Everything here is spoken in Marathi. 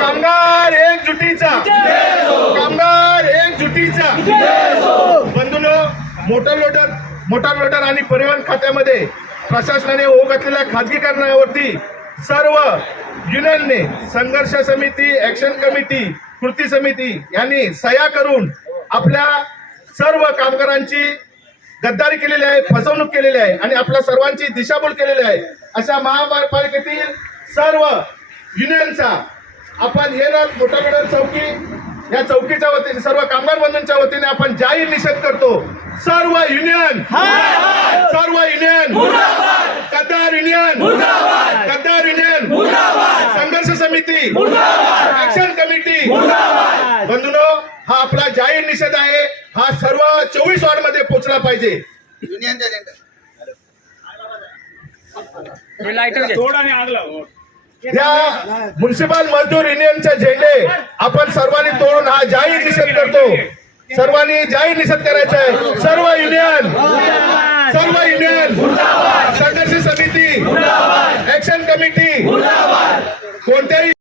कामगार एक जुटीचा! कामगार एक जुटीचा! बंधूनो मोटर लोडर मोटार लोडर आणि परिवहन खात्यामध्ये प्रशासनाने ओघ घातलेल्या खाजगीकरणावरती सर्व युनियनने संघर्ष समिती ऍक्शन कमिटी कृती समिती यांनी सह्या करून आपल्या सर्व कामगारांची गद्दारी केलेली आहे फसवणूक केलेली आहे आणि आपल्या सर्वांची दिशाभूल केलेली आहे. अशा महापालिकेतील सर्व युनियनचा. आपण येणार मोठागडर चौकी या चौकीच्या वतीने सर्व कामगार बंधूंच्या वतीने आपण जाहीर निषेध करतो. सर्व युनियन. सर्व युनियन. गद्दार युनियन. गद्दार युनियन. संघर्ष समिती. ऍक्शन कमिटी बंधूनो हा आपला जाहीर निषेध आहे. हा सर्व चोवीस वॉर्डमध्ये पोहोचला पाहिजे. युनियनच्या झेंडा या म्युन्सिपल मजदूर युनियनचे झेंडे आपण सर्वांनी तोडून हा जाहीर निषेध करतो. सर्वांनी जाहीर निषेध करायचा आहे. सर्व युनियन सर्व युनियन संघर्ष समिती ऍक्शन कमिटी